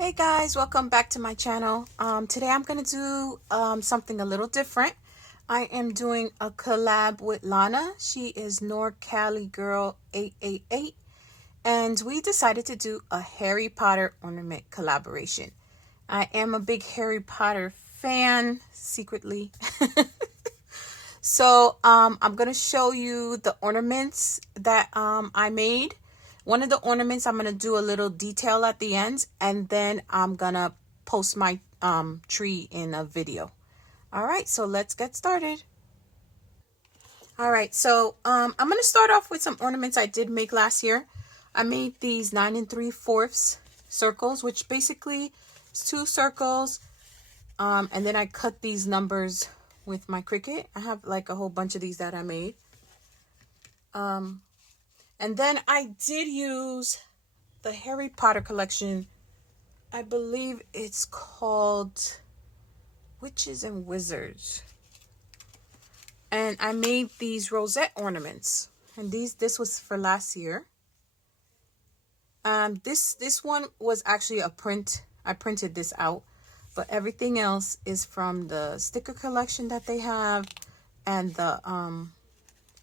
Hey guys, welcome back to my channel. Today I'm going to do something a little different. I am doing a collab with Lana. She is NorCali Girl 888, and we decided to do a Harry Potter ornament collaboration. I am a big Harry Potter fan, secretly. So I'm going to show you the ornaments that I made. One of the ornaments, I'm going to do a little detail at the end, and then I'm going to post my tree in a video. All right, so let's get started. All right, so I'm going to start off with some ornaments I did make last year. I made these 9 3/4 circles, which basically is 2 circles, and then I cut these numbers with my Cricut. I have like a whole bunch of these that I made. And then I did use the Harry Potter collection. I believe it's called Witches and Wizards. And I made these rosette ornaments. And this was for last year. This one was actually a print. I printed this out. But everything else is from the sticker collection that they have and the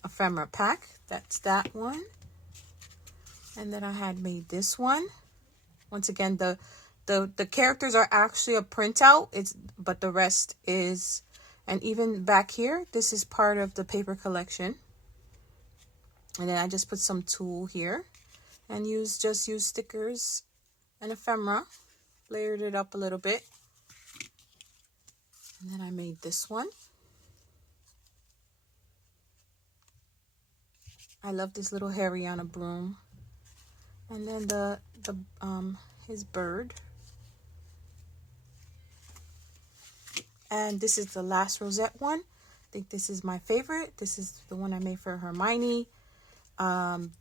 ephemera pack. That's that one. And then I had made this one. Once again, the characters are actually a printout. But the rest is, and even back here, this is part of the paper collection. And then I just put some tulle here and just use stickers and ephemera. Layered it up a little bit. And then I made this one. I love this little Harry on a broom. And then his bird. And this is the last rosette one. I think this is my favorite. This is the one I made for Hermione.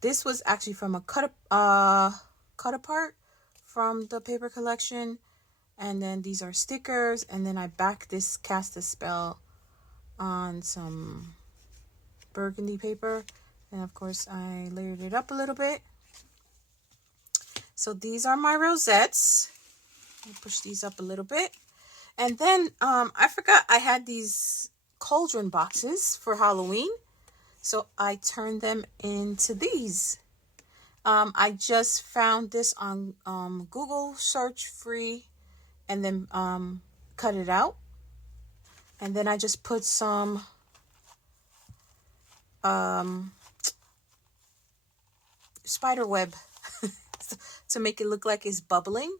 This was actually from a cut apart from the paper collection. And then these are stickers. And then I backed this cast a spell on some burgundy paper. And of course I layered it up a little bit. So these are my rosettes. I'll push these up a little bit. And then I forgot I had these cauldron boxes for Halloween. So I turned them into these. I just found this on Google search free and then cut it out. And then I just put some spider web to make it look like it's bubbling.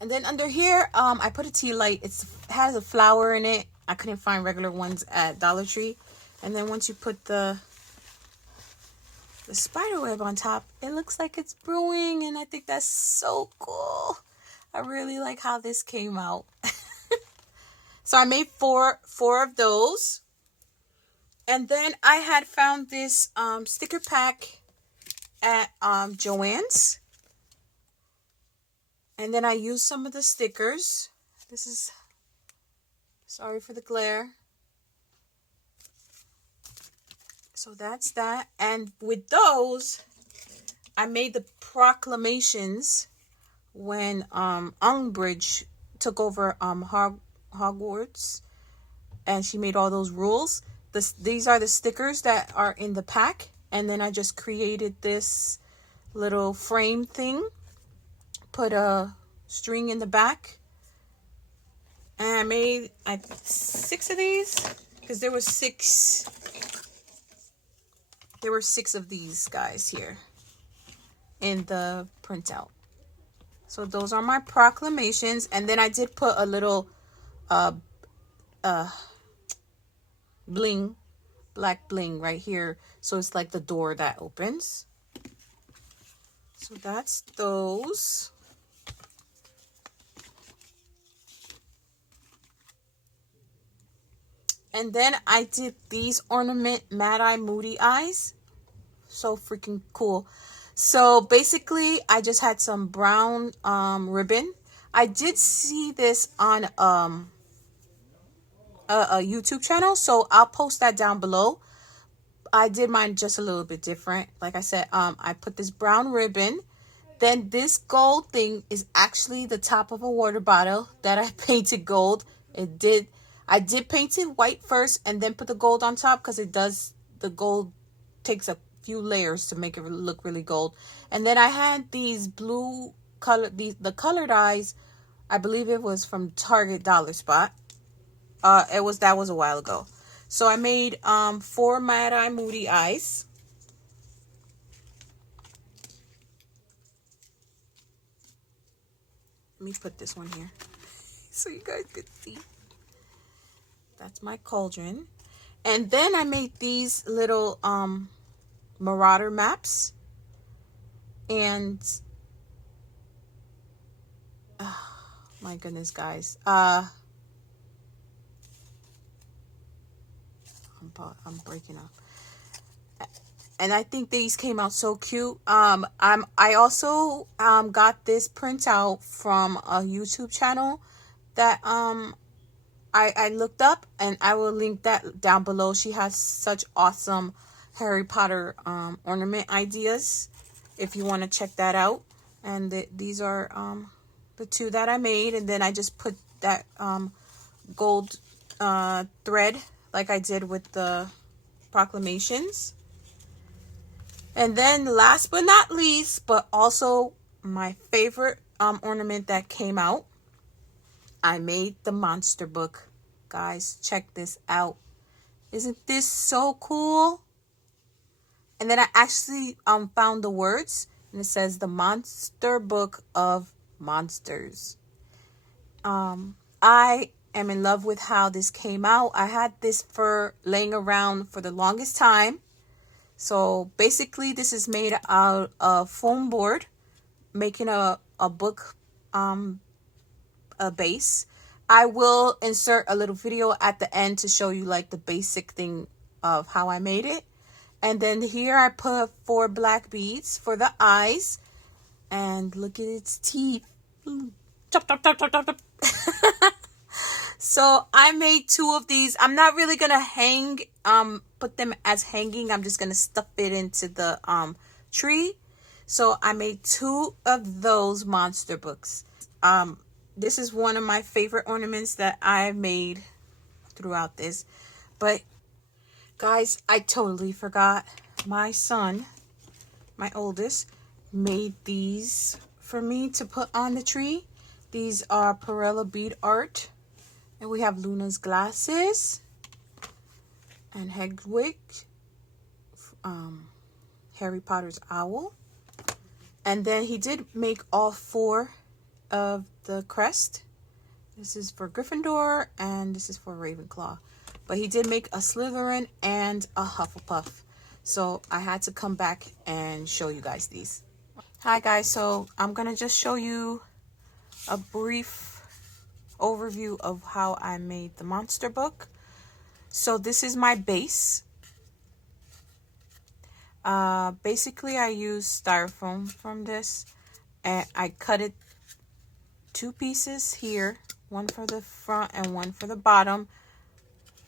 And then under here, I put a tea light. It has a flower in it. I couldn't find regular ones at Dollar Tree. And then once you put the spider web on top, it looks like it's brewing. And I think that's so cool. I really like how this came out. So I made four of those. And then I had found this sticker pack at Joann's. And then I used some of the stickers. This is, sorry for the glare. So that's that. And with those, I made the proclamations when Umbridge took over Hogwarts. And she made all those rules. These are the stickers that are in the pack. And then I just created this little frame thing. Put a string in the back. And I made 6 of these. Because there were 6. There were 6 of these guys here. In the printout. So those are my proclamations. And then I did put a little bling. Black bling right here. So it's like the door that opens. So that's those. And then I did these ornament Mad Eye Moody Eyes. So freaking cool. So basically, I just had some brown ribbon. I did see this on a YouTube channel, so I'll post that down below. I did mine just a little bit different. Like I said, I put this brown ribbon Then this gold thing is actually the top of a water bottle that I painted gold. I did paint it white first and then put the gold on top because the gold takes a few layers to make it look really gold. And then I had these blue color, the colored eyes. I believe it was from Target Dollar Spot. That was a while ago. So I made 4 Mad Eye Moody eyes. Let me put this one here so you guys can see. That's my cauldron. And then I made these little marauder maps. And my goodness, guys. I'm breaking up. And I think these came out so cute. I also got this printout from a YouTube channel that I looked up, and I will link that down below. She has such awesome Harry Potter ornament ideas if you want to check that out. And these are the 2 that I made, and then I just put that gold thread like I did with the proclamations. And then last but not least, but also my favorite ornament that came out, I made the monster book. Guys, check this out. Isn't this so cool? And then I actually found the words, and it says the Monster Book of Monsters. I am in love with how this came out. I had this for laying around for the longest time. So basically this is made out of foam board, making a book a base. I will insert a little video at the end to show you like the basic thing of how I made it. And then here I put 4 black beads for the eyes. And look at its teeth. Chop, chop, chop, chop, chop, chop. So I made 2 of these. I'm not really going to put them as hanging. I'm just going to stuff it into the tree. So I made 2 of those monster books. This is one of my favorite ornaments that I made throughout this. But guys, I totally forgot. My son, my oldest, made these for me to put on the tree. These are Perella bead art. And we have Luna's glasses. And Hedwig. Harry Potter's owl. And then he did make all 4 of the crest. This is for Gryffindor and this is for Ravenclaw. But he did make a Slytherin and a Hufflepuff. So I had to come back and show you guys these. Hi guys, so I'm going to just show you a brief overview of how I made the monster book. So this is my base. Basically I used styrofoam from this, and I cut it 2 pieces here, one for the front and one for the bottom.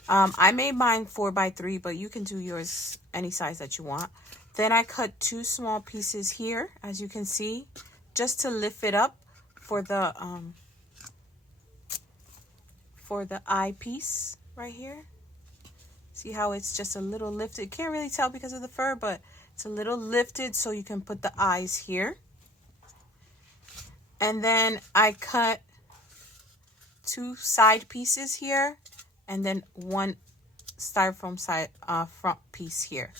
I made mine 4x3, but you can do yours any size that you want. Then I cut 2 small pieces here, as you can see, just to lift it up for the eyepiece right here. See how it's just a little lifted? Can't really tell because of the fur, but it's a little lifted so you can put the eyes here. And then I cut 2 side pieces here, and then 1 styrofoam side front piece here.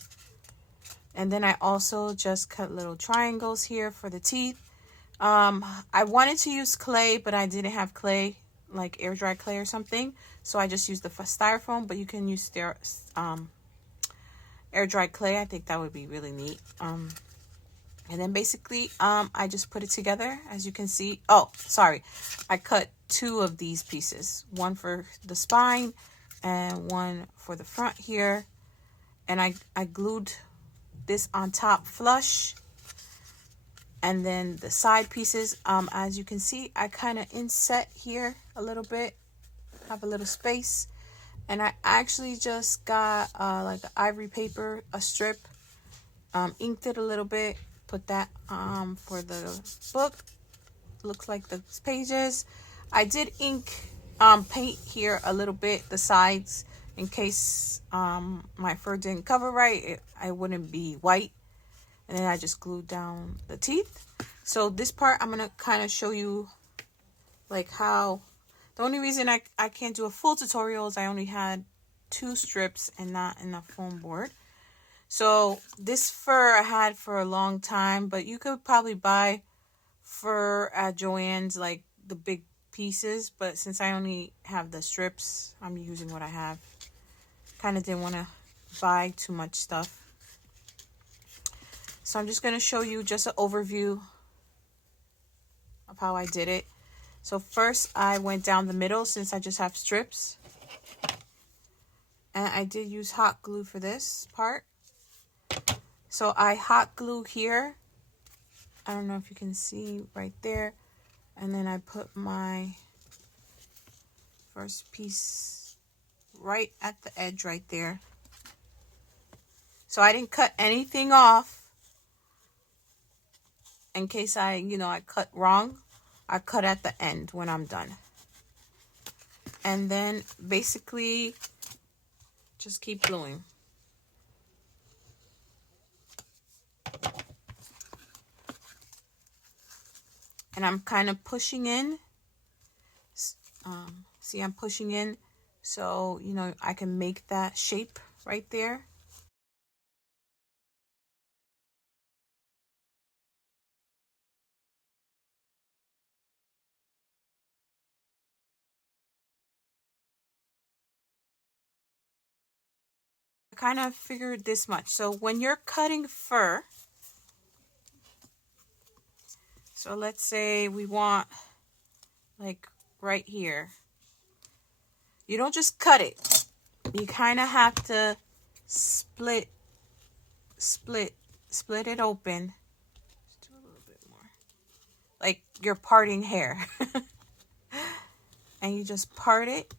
And then I also just cut little triangles here for the teeth. I wanted to use clay, but I didn't have clay, like air dry clay or something, so I just used the styrofoam. But you can use air dry clay. I think that would be really neat. And then basically I just put it together, as you can see. Oh, sorry, I cut 2 of these pieces, one for the spine and one for the front here, and I glued this on top flush. And then the side pieces, as you can see, I kind of inset here a little bit, have a little space. And I actually just got like an ivory paper, a strip, inked it a little bit, put that for the book. Looks like the pages. I did ink paint here a little bit, the sides, in case my fur didn't cover right, I wouldn't be white. And then I just glued down the teeth. So this part I'm gonna kind of show you like how. The only reason I can't do a full tutorial is I only had 2 strips and not enough foam board. So this fur I had for a long time, but you could probably buy fur at Joann's, like the big pieces, but since I only have the strips, I'm using what I have. Kind of didn't want to buy too much stuff. So I'm just going to show you just an overview of how I did it. So first I went down the middle since I just have strips. And I did use hot glue for this part. So I hot glue here. I don't know if you can see right there. And then I put my first piece right at the edge right there. So I didn't cut anything off in case I cut wrong. I cut at the end when I'm done. And then basically just keep gluing. And I'm kind of pushing in. See, I'm pushing in so, I can make that shape right there. I kind of figured this much. So when you're cutting fur, so let's say we want like right here. You don't just cut it. You kind of have to split it open. Just do a little bit more. Like you're parting hair. And you just part it.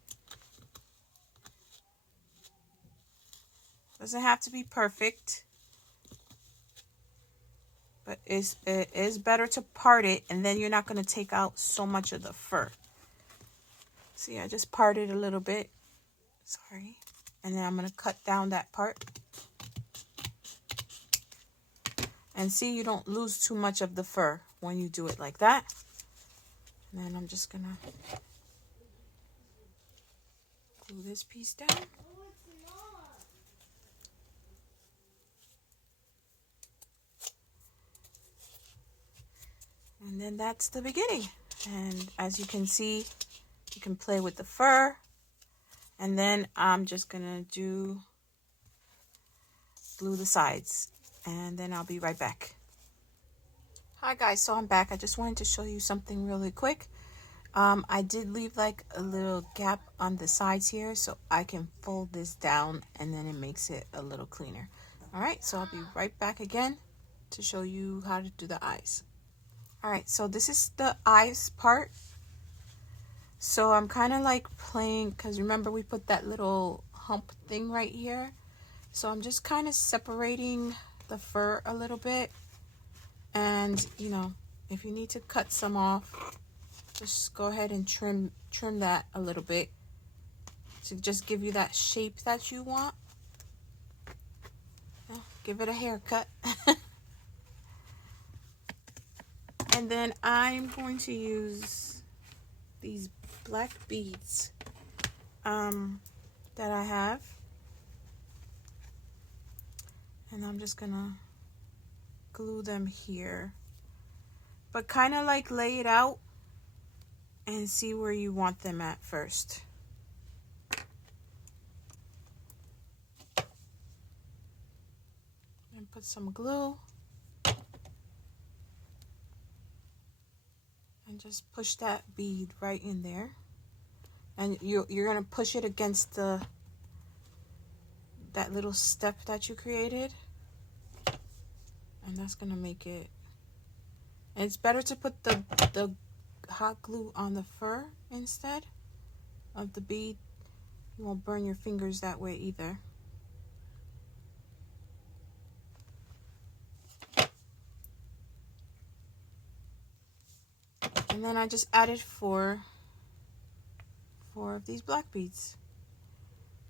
Doesn't have to be perfect. But it is better to part it, and then you're not going to take out so much of the fur. See, I just parted a little bit. Sorry. And then I'm going to cut down that part. And see, you don't lose too much of the fur when you do it like that. And then I'm just going to glue this piece down. And then that's the beginning. And as you can see, you can play with the fur. And then I'm just going to glue the sides. And then I'll be right back. Hi guys, so I'm back. I just wanted to show you something really quick. I did leave like a little gap on the sides here so I can fold this down and then it makes it a little cleaner. Alright, so I'll be right back again to show you how to do the eyes. Alright, so this is the eyes part. So I'm kind of like playing, because remember we put that little hump thing right here. So I'm just kind of separating the fur a little bit. And, if you need to cut some off, just go ahead and trim that a little bit to just give you that shape that you want. Give it a haircut. And then I'm going to use these black beads that I have. And I'm just going to glue them here. But kind of like lay it out and see where you want them at first. And put some glue. And just push that bead right in there. And you're going to push it against that little step that you created. And that's going to make it. And it's better to put the hot glue on the fur instead of the bead. You won't burn your fingers that way either. And then I just added four of these black beads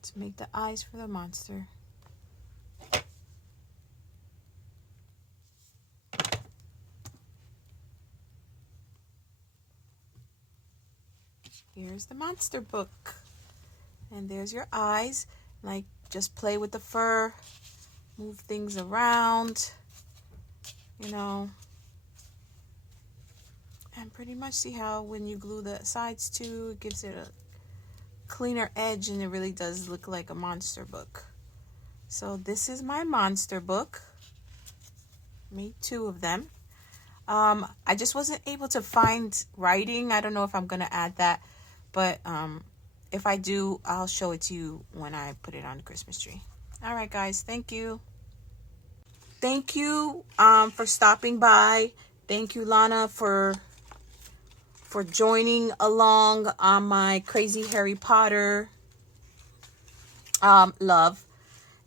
to make the eyes for the monster. Here's the monster book. And there's your eyes. Like, just play with the fur, move things around, you know. And pretty much see how when you glue the sides too, it gives it a cleaner edge, and it really does look like a monster book. So this is my monster book. Made 2 of them. I just wasn't able to find writing. I don't know if I'm going to add that, but if I do, I'll show it to you when I put it on the Christmas tree. All right, guys. Thank you. Thank you for stopping by. Thank you, Lana, for joining along on my crazy Harry Potter love.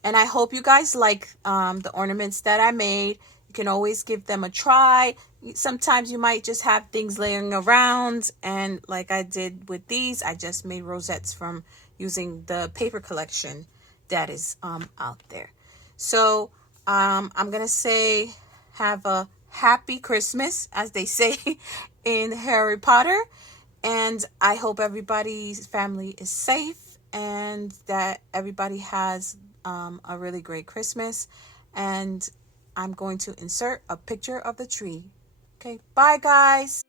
And I hope you guys like the ornaments that I made. You can always give them a try. Sometimes you might just have things laying around, and like I did with these, I just made rosettes from using the paper collection that is out there. So I'm gonna say have a happy Christmas, as they say in Harry Potter, and I hope everybody's family is safe and that everybody has a really great Christmas. And I'm going to insert a picture of the tree. Okay, bye guys.